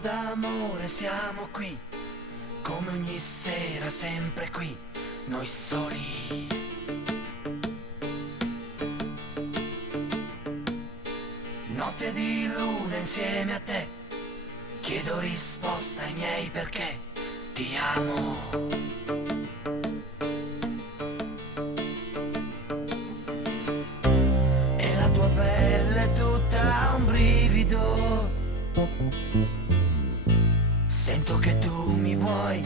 d'amore siamo qui, come ogni sera sempre qui, noi soli. Notte di luna insieme a te, chiedo risposta ai miei perché, ti amo. E la tua pelle è tutta un brivido, sento che tu mi vuoi,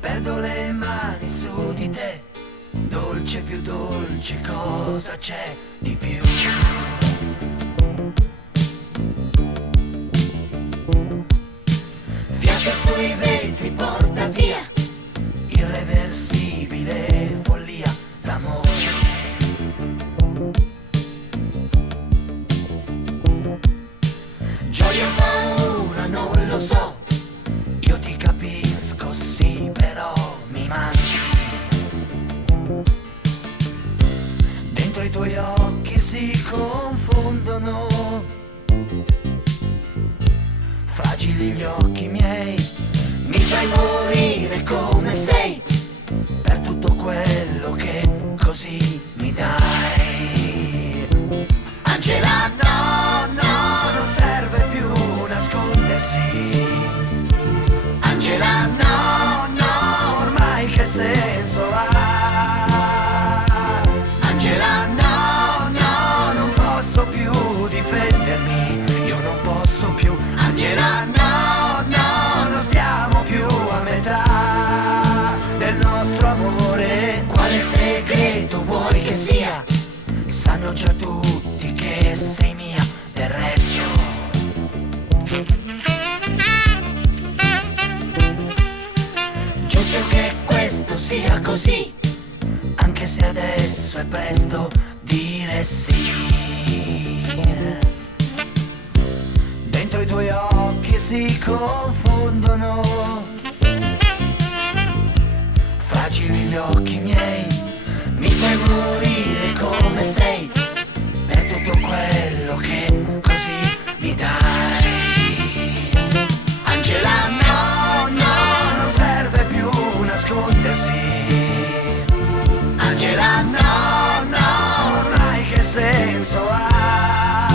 perdo le mani su di te, dolce più dolce, cosa c'è di più? Fiato sui vetri porta via, irreversibile follia d'amore. Gioia o paura non lo so, io ti capisco sì, però mi manchi. Dentro i tuoi occhi si confondono, fragili gli occhi miei, mi fai morire come sei, per tutto quello che così mi dai. Angela, no, no, non serve più nascondersi. Angela, no, no, ormai che senso ha? Angela, no, no, non posso più difendermi, io non posso più. Angela, no, no, non stiamo più a metà del nostro amore. Quale segreto vuoi che sia? Sanno già tutti che sei mia, del resto. Giusto che questo sia così, anche se adesso è presto dire sì. Dentro i tuoi occhi si confondono, fragili gli occhi miei, mi fai morire come sei, per tutto quello che così mi dai. Angela, no, no, non serve più nascondersi. Angela, no, no, ormai che senso ha?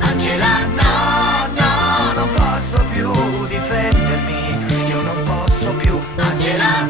Angela, no, no, non posso più difendermi, io non posso più. Angela,